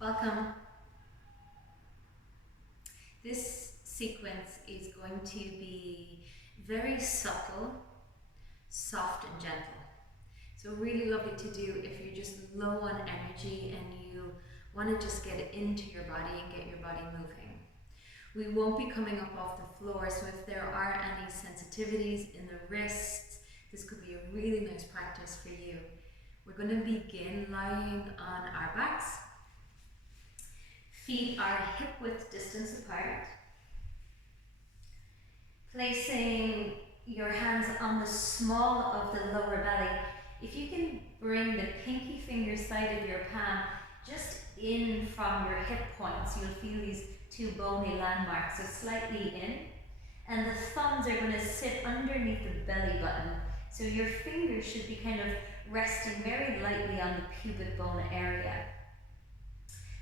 Welcome. This sequence is going to be very subtle, soft and gentle. So really lovely to do if you're just low on energy and you want to just get into your body and get your body moving. We won't be coming up off the floor, so if there are any sensitivities in the wrists, this could be a really nice practice for you. We're going to begin lying on our backs. Feet are hip width distance apart. Placing your hands on the small of the lower belly. If you can bring the pinky finger side of your palm just in from your hip points, you'll feel these two bony landmarks, so slightly in. And the thumbs are going to sit underneath the belly button. So your fingers should be kind of resting very lightly on the pubic bone area.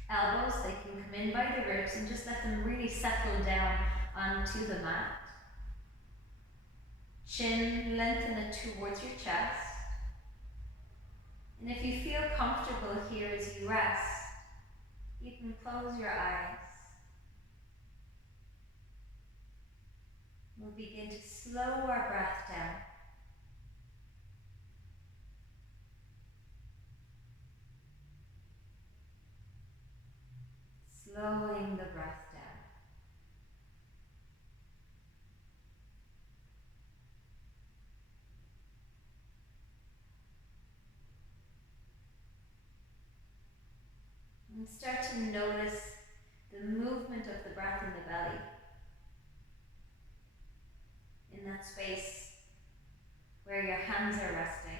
Elbows, they can come in by the ribs and just let them really settle down onto the mat. Chin, lengthen it towards your chest. And if you feel comfortable here as you rest, you can close your eyes. We'll begin to slow our breath down. Slowing the breath down. And start to notice the movement of the breath in the belly. In that space where your hands are resting.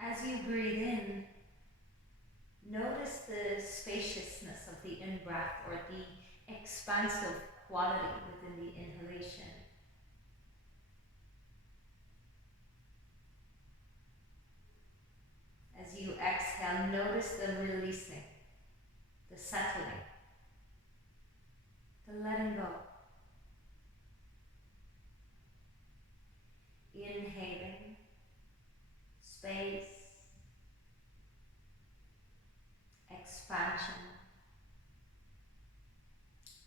As you breathe in, notice the spaciousness of the in-breath or the expansive quality within the inhalation. As you exhale, notice the releasing, the settling, the letting go. Inhaling, space, expansion.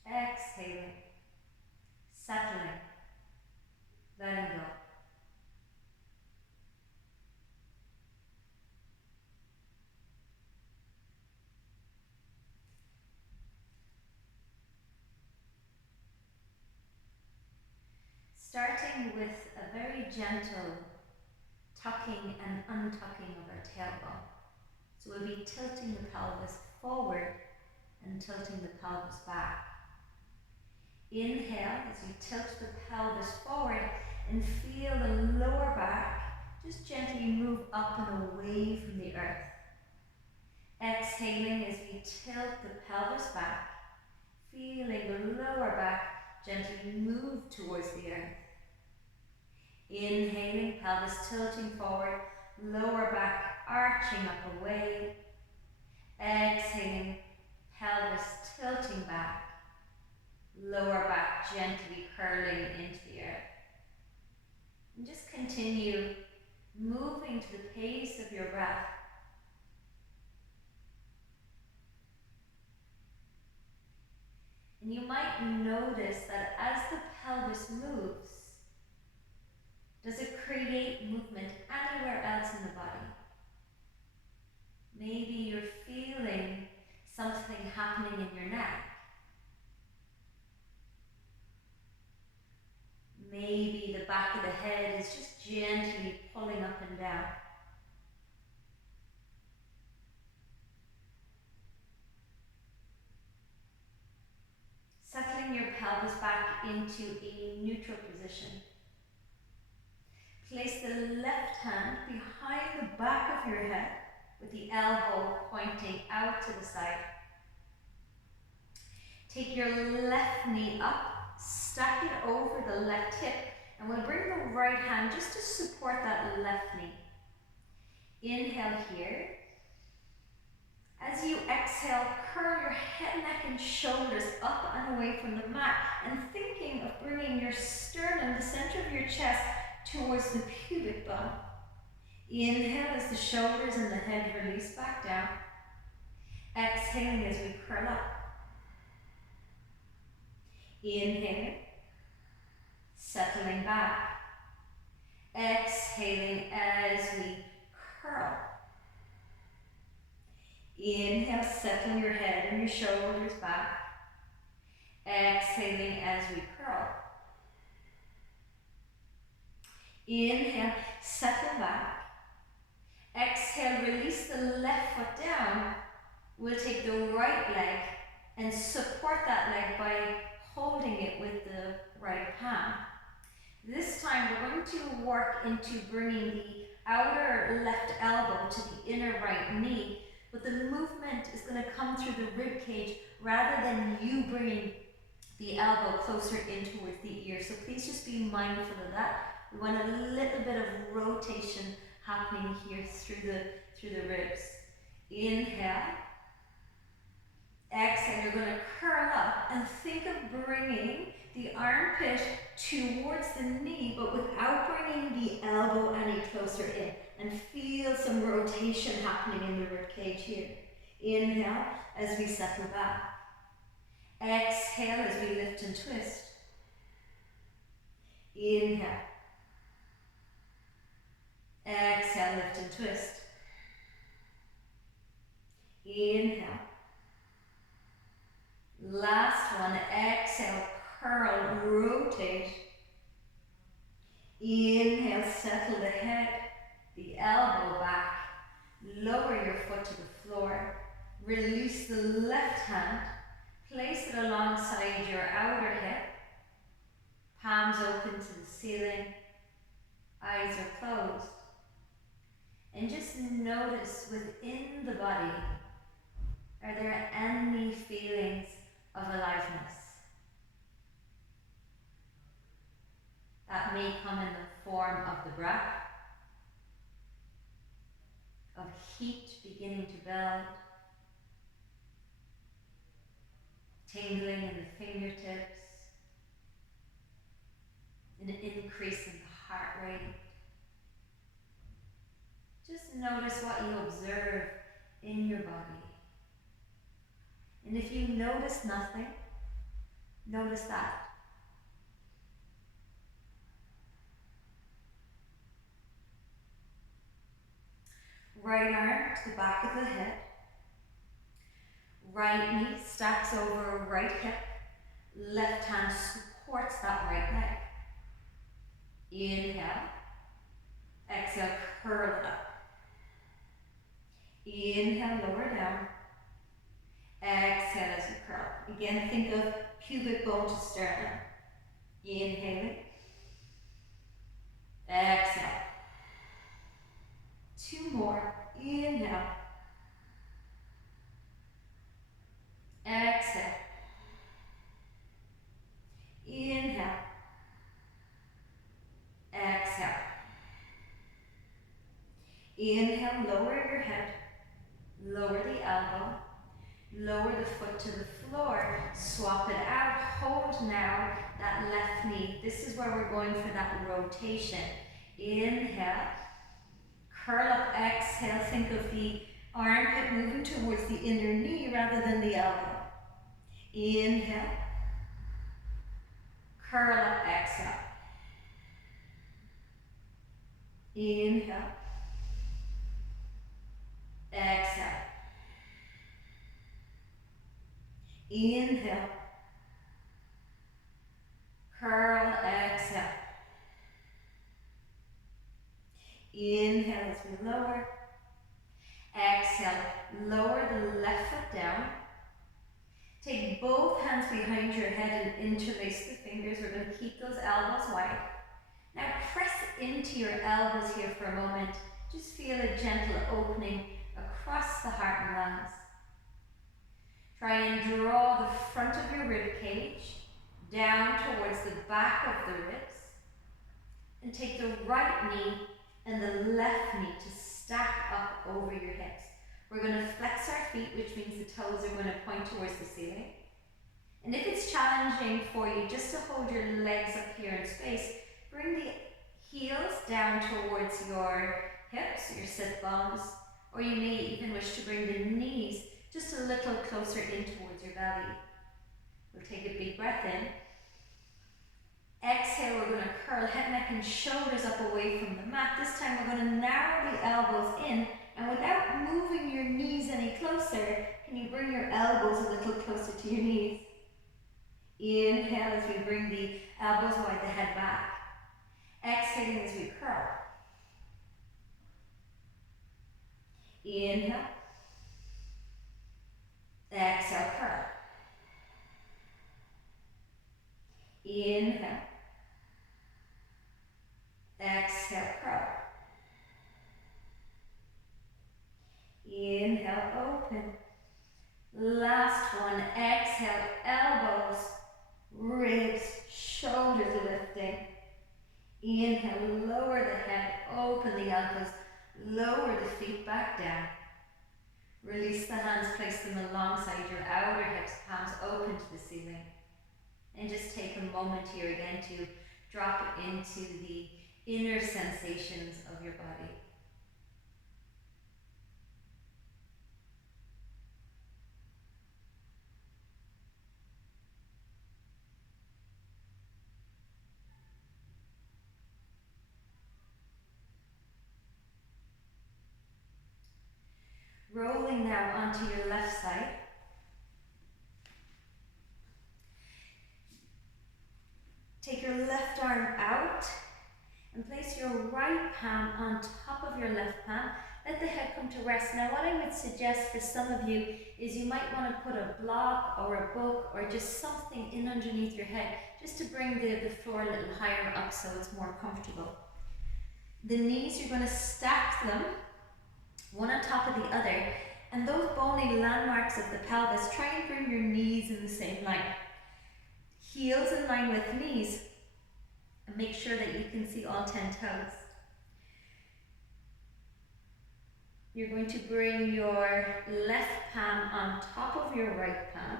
Exhaling, settling, letting go. Starting with a very gentle tucking and untucking of our tailbone. So we'll be tilting the pelvis forward and tilting the pelvis back. Inhale as you tilt the pelvis forward and feel the lower back just gently move up and away from the earth. Exhaling as we tilt the pelvis back, feeling the lower back gently move towards the earth. Inhaling, pelvis tilting forward, lower back arching up away. Exhaling, pelvis tilting back, lower back gently curling into the earth. And just continue moving to the pace of your breath. And you might notice that as the pelvis moves, does it create movement anywhere else in the body? Maybe you're feeling something happening in your neck. Maybe the back of the head is just gently pulling up and down. Settling your pelvis back into a neutral position. Place the left hand behind the back of your head with the elbow pointing out to the side. Take your left knee up, stack it over the left hip, and we'll bring the right hand just to support that left knee. Inhale here. As you exhale, curl your head, neck, and shoulders up and away from the mat, and thinking of bringing your sternum, the center of your chest, towards the pubic bone. Inhale as the shoulders and the head release back down. Exhaling as we curl up. Inhaling, settling back. Exhaling as we curl. Inhale, settle your head and your shoulders back. Exhaling as we curl. Inhale, settle back. Exhale, release the left foot down. We'll take the right leg and support that leg by holding it with the right palm. This time we're going to work into bringing the outer left elbow to the inner right knee, but the movement is going to come through the rib cage rather than you bringing the elbow closer in towards the ear. So please just be mindful of that. We want a little bit of rotation happening here through the ribs. Inhale. Exhale, you're going to curl up and think of bringing the armpit towards the knee, but without bringing the elbow any closer in. And feel some rotation happening in the rib cage here. Inhale as we settle back. Exhale as we lift and twist. Inhale. Exhale, lift and twist. Inhale. Last one, exhale, curl, rotate. Inhale, settle the head, the elbow back. Lower your foot to the floor. Release the left hand. Place it alongside your outer hip. Palms open to the ceiling. Eyes are closed. And just notice within the body, are there any feelings of aliveness? That may come in the form of the breath, of heat beginning to build, tingling in the fingertips, an increase in the heart rate. Just notice what you observe in your body. And if you notice nothing, notice that. Right arm to the back of the head. Right knee stacks over right hip. Left hand supports that right leg. Inhale. Exhale, curl it up. Inhale, lower down. Exhale as you curl. Again, think of pubic bone to sternum. Inhaling. Exhale. Two more. Inhale. Exhale. Inhale. Exhale. Inhale, lower your head. Lower the elbow. Lower the foot to the floor. Swap it out. Hold now that left knee. This is where we're going for that rotation. Inhale. Curl up, exhale. Think of the armpit moving towards the inner knee rather than the elbow. Inhale. Curl up, exhale. Inhale. Exhale. Inhale. Curl, exhale. Inhale as we lower. Exhale, lower the left foot down. Take both hands behind your head and interlace the fingers. We're going to keep those elbows wide. Now press into your elbows here for a moment. Just feel a gentle opening across the heart and lungs. Try and draw the front of your rib cage down towards the back of the ribs. And take the right knee and the left knee to stack up over your hips. We're going to flex our feet, which means the toes are going to point towards the ceiling. And if it's challenging for you just to hold your legs up here in space, bring the heel down towards your hips, your sit bones, or you may even wish to bring the knees just a little closer in towards your belly. We'll take a big breath in. Exhale, we're going to curl head, neck, and shoulders up away from the mat. This time we're going to narrow the elbows in, and without moving your knees any closer, can you bring your elbows a little closer to your knees? Inhale as we bring the elbows wide, the head back. Exhaling as we curl. Inhale. Exhale, curl. Inhale. Exhale, curl. Inhale, open. Last one, exhale, elbows, ribs, shoulders lifting. Inhale, lower the head, open the ankles, lower the feet back down. Release the hands, place them alongside your outer hips, palms open to the ceiling. And just take a moment here again to drop into the inner sensations of your body. Rolling now onto your left side. Take your left arm out and place your right palm on top of your left palm. Let the head come to rest. Now what I would suggest for some of you is you might want to put a block or a book or just something in underneath your head just to bring the floor a little higher up so it's more comfortable. The knees, you're going to stack them one on top of the other, and those bony landmarks of the pelvis, try and bring your knees in the same line. Heels in line with knees, and make sure that you can see all 10 toes. You're going to bring your left palm on top of your right palm.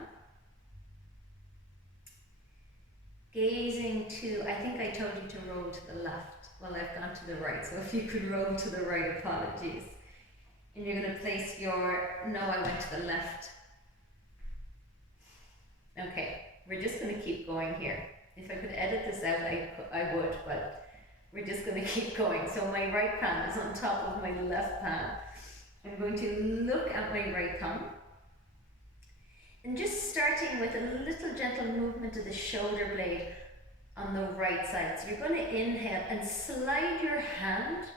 Gazing to, I think I told you to roll to the left. Well, I've gone to the right, so if you could roll to the right, apologies. And you're going to place your, no, I went to the left. Okay, we're just going to keep going here. If I could edit this out, I would, but we're just going to keep going. So my right palm is on top of my left palm. I'm going to look at my right thumb. And just starting with a little gentle movement of the shoulder blade on the right side. So you're going to inhale and slide your hand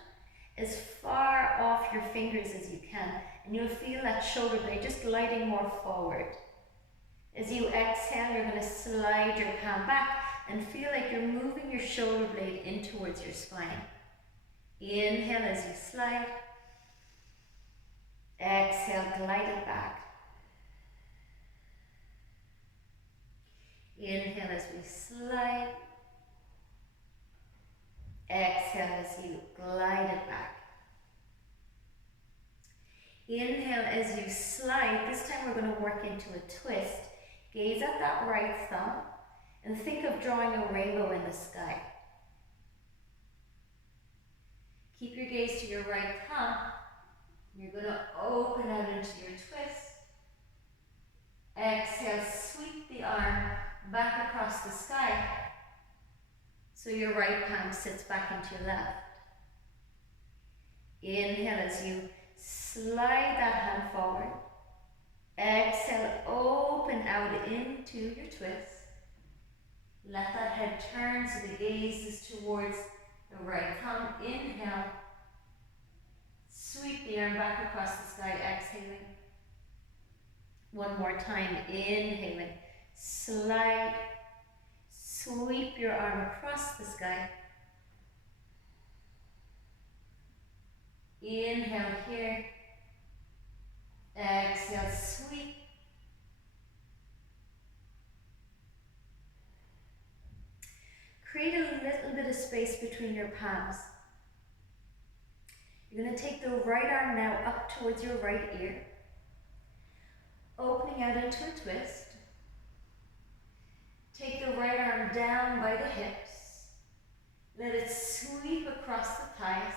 as far off your fingers as you can, and you'll feel that shoulder blade just gliding more forward. As you exhale, you're going to slide your palm back and feel like you're moving your shoulder blade in towards your spine. Inhale as you slide. Exhale, glide it back. Inhale as we slide. Exhale as you glide it back. Inhale as you slide. This time we're going to work into a twist. Gaze at that right thumb and think of drawing a rainbow in the sky. Keep your gaze to your right thumb. You're going to open out into your twist. Exhale, sweep the arm back across the sky. So your right palm sits back into your left. Inhale as you slide that hand forward. Exhale, open out into your twist. Let that head turn so the gaze is towards the right thumb. Inhale. Sweep the arm back across the sky, exhaling. One more time, inhaling. Slide. Sweep your arm across the sky. Inhale here. Exhale, sweep. Create a little bit of space between your palms. You're going to take the right arm now up towards your right ear. Opening out into a twist. Take the right arm down by the hips. Let it sweep across the thighs.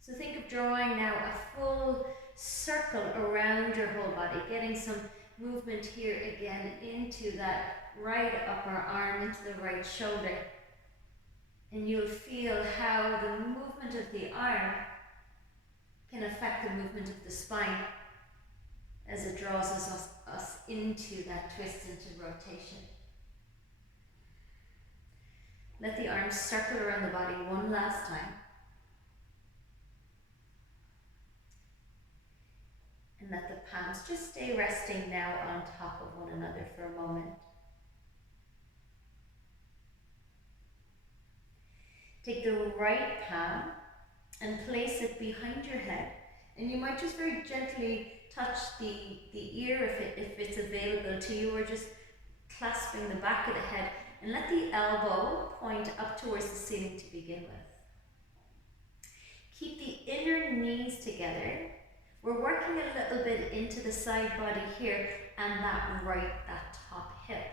So think of drawing now a full circle around your whole body, getting some movement here again into that right upper arm, into the right shoulder. And you'll feel how the movement of the arm can affect the movement of the spine as it draws us into that twist, into rotation. Let the arms circle around the body one last time. And let the palms just stay resting now on top of one another for a moment. Take the right palm and place it behind your head. And you might just very gently touch the ear if it's available to you, or just clasping the back of the head. And let the elbow point up towards the ceiling to begin with. Keep the inner knees together. We're working a little bit into the side body here and that top hip.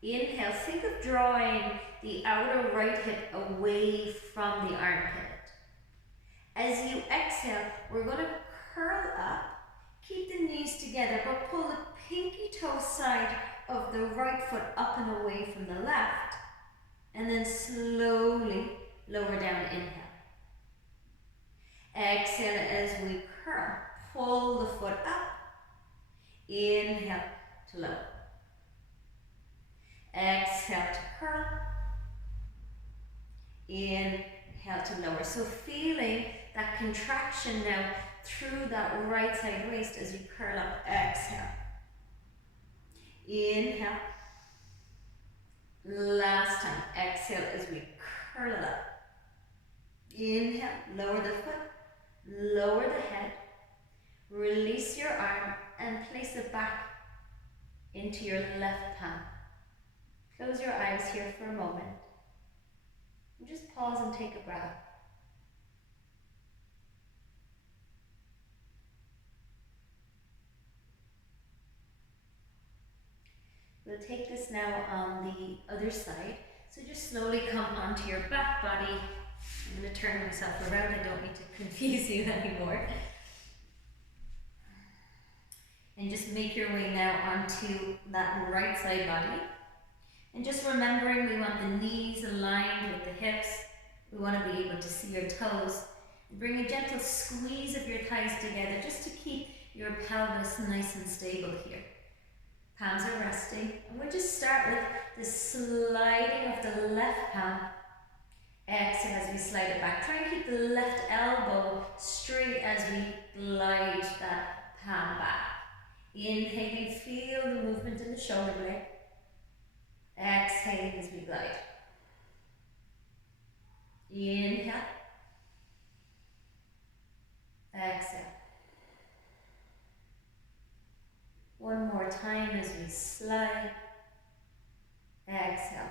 Inhale, think of drawing the outer right hip away from the armpit. As you exhale, we're going to curl up, keep the knees together, but pull the pinky toe side of the right foot up and away from the left, and then slowly lower down, inhale. Exhale as we curl, pull the foot up, inhale to lower. Exhale to curl, inhale to lower. So feeling that contraction now through that right side waist as you curl up, exhale. Inhale. Last time, exhale as we curl it up. Inhale, lower the foot, lower the head, release your arm and place it back into your left palm. Close your eyes here for a moment. And just pause and take a breath. We'll take this now on the other side. So just slowly come onto your back body. I'm going to turn myself around. I don't need to confuse you anymore. And just make your way now onto that right side body. And just remembering we want the knees aligned with the hips. We want to be able to see your toes. And bring a gentle squeeze of your thighs together just to keep your pelvis nice and stable here. Palms are resting. And we'll just start with the sliding of the left palm. Exhale as we slide it back. Try and keep the left elbow straight as we glide that palm back. Inhaling, feel the movement in the shoulder blade. Exhaling as we glide. Inhale. Exhale. One more time as we slide. Exhale.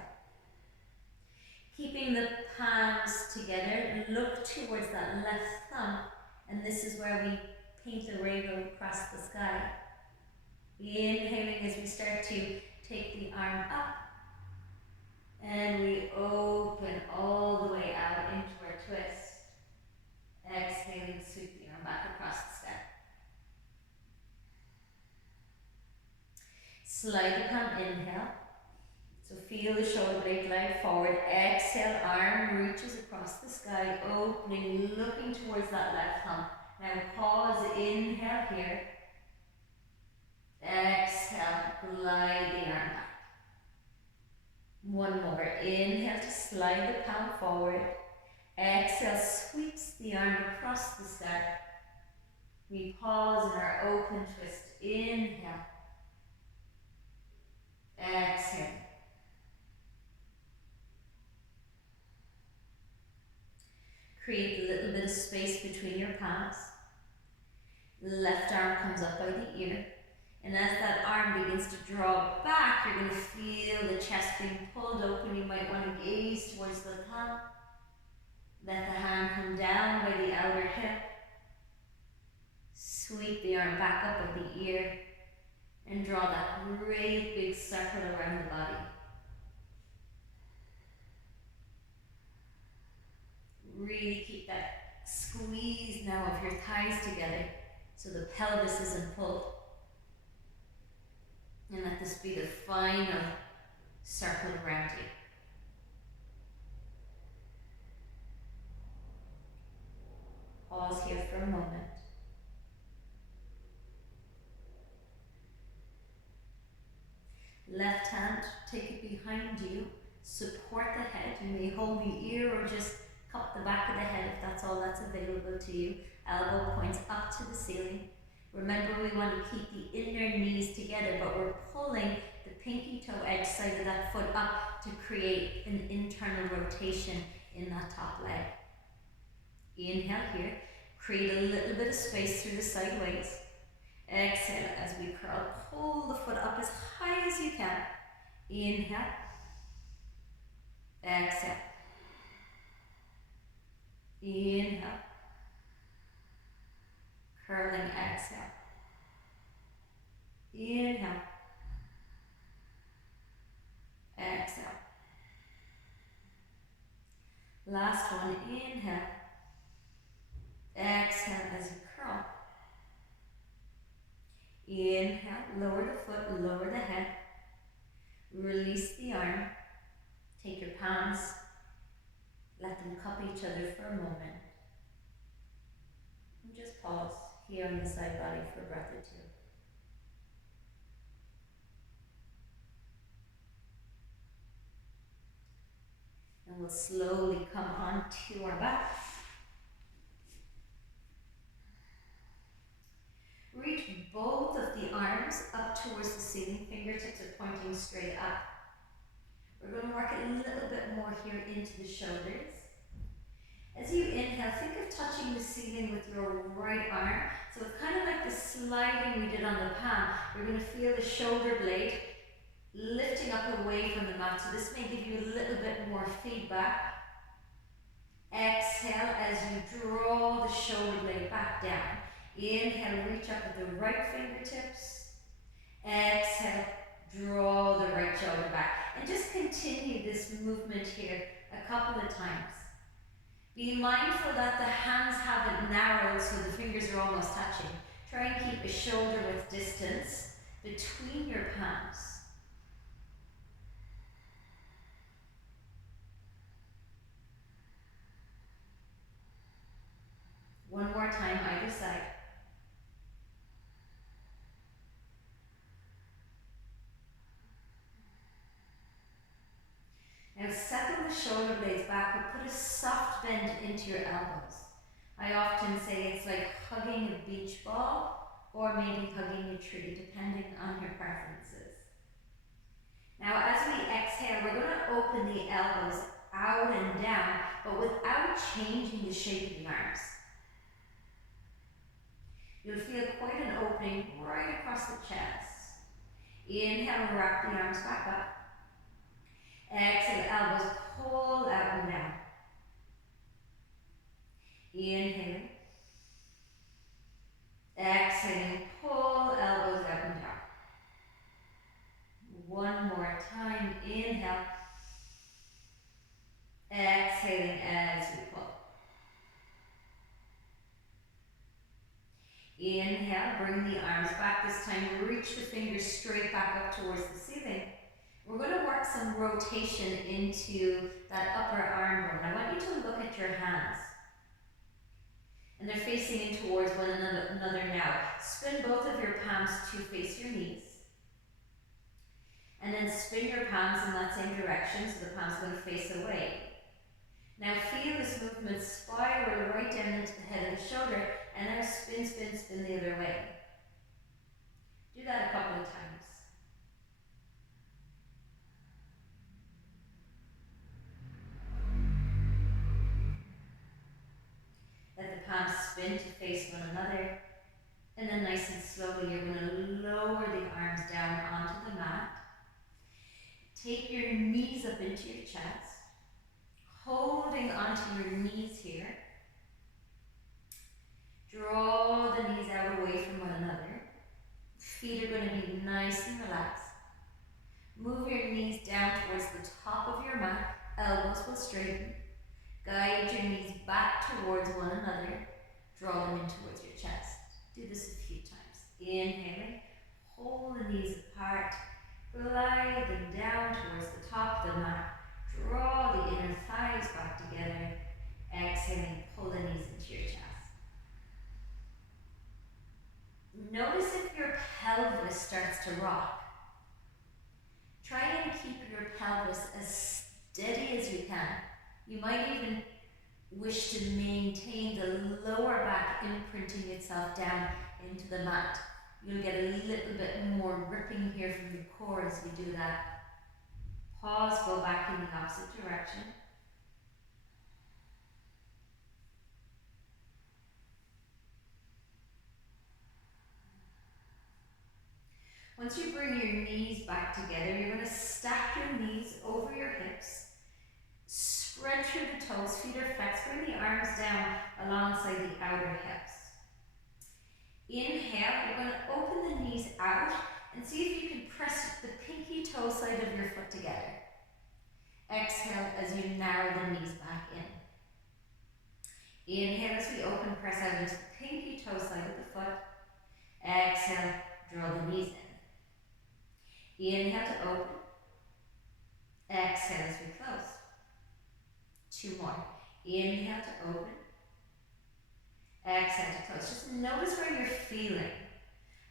Keeping the palms together, look towards that left thumb, and this is where we paint the rainbow across the sky. Inhaling as we start to take the arm up, and we open all the way out into our twist. Exhaling, sweep the arm back across the step. Slide the palm, inhale. So feel the shoulder blade glide forward. Exhale, arm reaches across the sky, opening, looking towards that left thumb. Now pause, inhale here. Exhale, glide the arm back. One more, inhale to slide the palm forward. Exhale, sweeps the arm across the step. We pause in our open twist. Inhale. Exhale. Create a little bit of space between your palms. Left arm comes up by the ear. And as that arm begins to draw back, you're going to feel the chest being pulled open. You might want to gaze towards the thumb. Let the hand come down by the outer hip. Sweep the arm back up at the ear. And draw that great big circle around the body. Really keep that squeeze now of your thighs together so the pelvis isn't pulled. And let this be the final circle around you. Pause here for a moment. Left hand, take it behind you, support the head. You may hold the ear or just cup the back of the head if that's all that's available to you. Elbow points up to the ceiling. Remember, we want to keep the inner knees together, but we're pulling the pinky toe edge side of that foot up to create an internal rotation in that top leg. Inhale here, create a little bit of space through the sideways. Exhale as we curl, pull the foot up as high as you can. Inhale, exhale, inhale, curling, exhale, inhale, exhale. Last one, inhale, exhale as you curl. Inhale, lower the foot, lower the head. Release the arm. Take your palms. Let them cup each other for a moment. And just pause here on the side body for a breath or two. And we'll slowly come onto our backs. Reach both of the arms up towards the ceiling. Fingertips are pointing straight up. We're going to work a little bit more here into the shoulders. As you inhale, think of touching the ceiling with your right arm. So it's kind of like the sliding we did on the palm. You're going to feel the shoulder blade lifting up away from the mat. So this may give you a little bit more feedback. Exhale as you draw the shoulder blade back down. Inhale, reach up with the right fingertips. Exhale, draw the right shoulder back. And just continue this movement here a couple of times. Be mindful that the hands haven't narrowed so the fingers are almost touching. Try and keep a shoulder width distance between your palms. One more time, either side. Now settle the shoulder blades back, but put a soft bend into your elbows. I often say it's like hugging a beach ball or maybe hugging a tree, depending on your preferences. Now as we exhale, we're going to open the elbows out and down, but without changing the shape of the arms. You'll feel quite an opening right across the chest. Inhale, wrap the arms back up. Exhale, elbows pull out and down. Inhale. Exhaling, pull elbows out and down. One more time. Inhale. Exhaling as you pull. Inhale, bring the arms back. This time, reach the fingers straight back up towards the ceiling. We're going to work some rotation into that upper arm bone. I want you to look at your hands. And they're facing in towards one another now. Spin both of your palms to face your knees. And then spin your palms in that same direction, so the palms are going to face away. Now feel this movement spiral right down into the head of the shoulder, and now spin, spin, spin the other way. Do that a couple of times. Let the palms spin to face one another, and then nice and slowly you're going to lower the arms down onto the mat. Take your knees up into your chest, holding onto your knees here. Draw the knees out away from one another. Feet are going to be nice and relaxed. Move your knees down towards the top of your mat. Elbows will straighten. Guide your knees back back towards one another. Draw them in towards your chest. Do this a few times. Inhaling, hold the knees apart, glide them down towards the top of the mat. Draw the inner thighs back together. Exhaling, pull the knees into your chest. Notice if your pelvis starts to rock. Try and keep your pelvis as steady as you can. You might even wish to maintain the lower back imprinting itself down into the mat. You'll get a little bit more gripping here from your core as we do that. Pause, go back in the opposite direction. Once you bring your knees back together, you're going to stack your knees over your hips. Spread through the toes, feet are flexed, bring the arms down alongside the outer hips. Inhale, you're going to open the knees out and see if you can press the pinky toe side of your foot together. Exhale as you narrow the knees back in. Inhale as we open, press out into the pinky toe side of the foot. Exhale, draw the knees in. Inhale to open. Exhale as we close. 2 more. Inhale to open. Exhale to close. Just notice where you're feeling.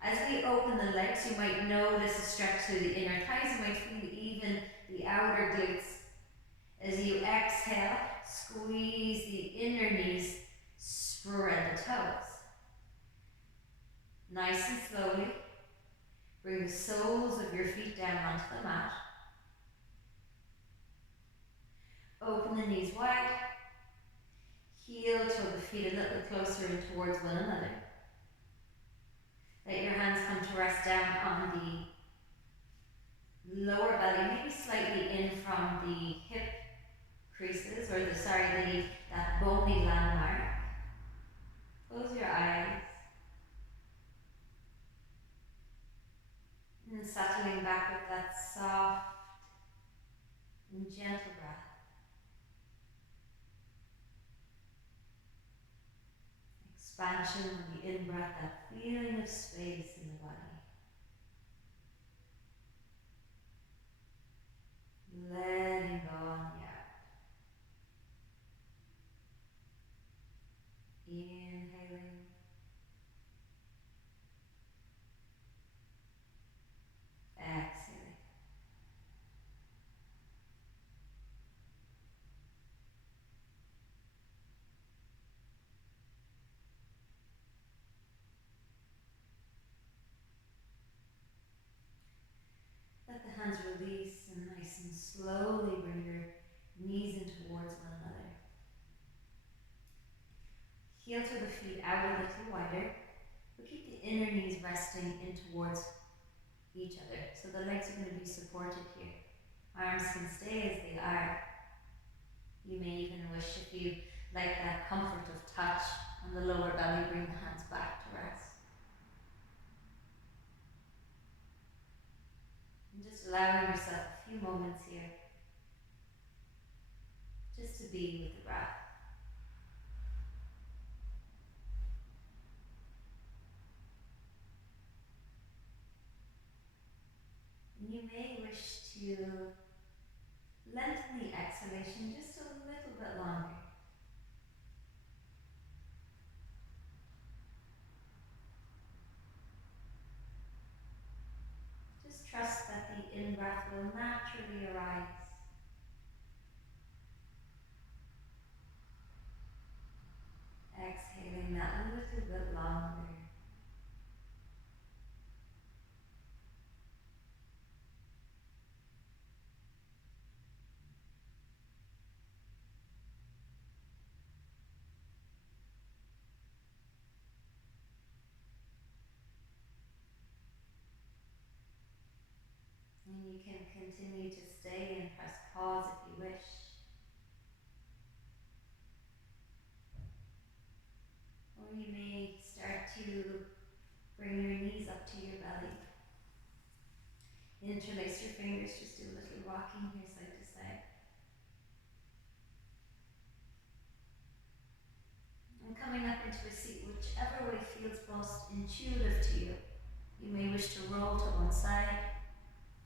As we open the legs, you might notice a stretch through the inner thighs. You might feel even the outer glutes. As you exhale, squeeze the inner knees, spread the toes. Nice and slowly, bring the soles of your feet down onto the mat. Open the knees wide. Heel toe the feet a little closer in towards one another. Let your hands come to rest down on the lower belly, maybe slightly in from the hip creases, or that bony landmark. Close your eyes. And settling back with that soft and gentle breath. Expansion on the in-breath, that feeling of space in the body. Letting go on the out. Inhaling. Exhaling. Let the hands release and nice and slowly bring your knees in towards one another. Heel to the feet out a little wider, but keep the inner knees resting in towards each other. So the legs are going to be supported here. Arms can stay as they are. You may even wish, if you like that comfort of touch on the lower belly, bring the hands back to rest. And just allowing yourself a few moments here just to be with the breath. And you may wish to lengthen the exhalation just a little bit longer. Just trust that the in-breath will naturally arise. Exhaling that a little bit longer. And you can continue to stay and press pause if you wish. Or you may start to bring your knees up to your belly. Interlace your fingers, just do a little rocking here side to side. coming up into a seat, whichever way feels most intuitive to you. You may wish to roll to one side,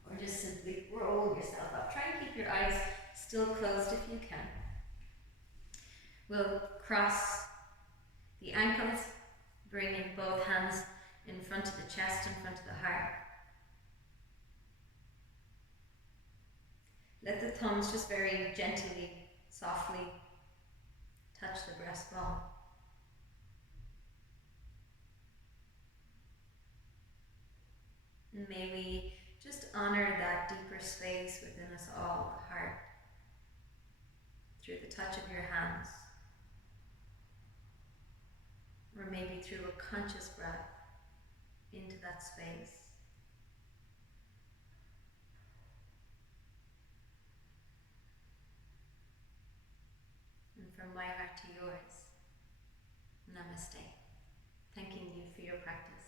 or just simply roll yourself up. Try and keep your eyes still closed if you can. We'll cross the ankles, bringing both hands in front of the chest, in front of the heart. Let the thumbs just very gently, softly touch the breastbone. And may we just honor that deeper space within us all, the heart, through the touch of your hands, or maybe through a conscious breath into that space. And from my heart to yours, namaste. Thanking you for your practice.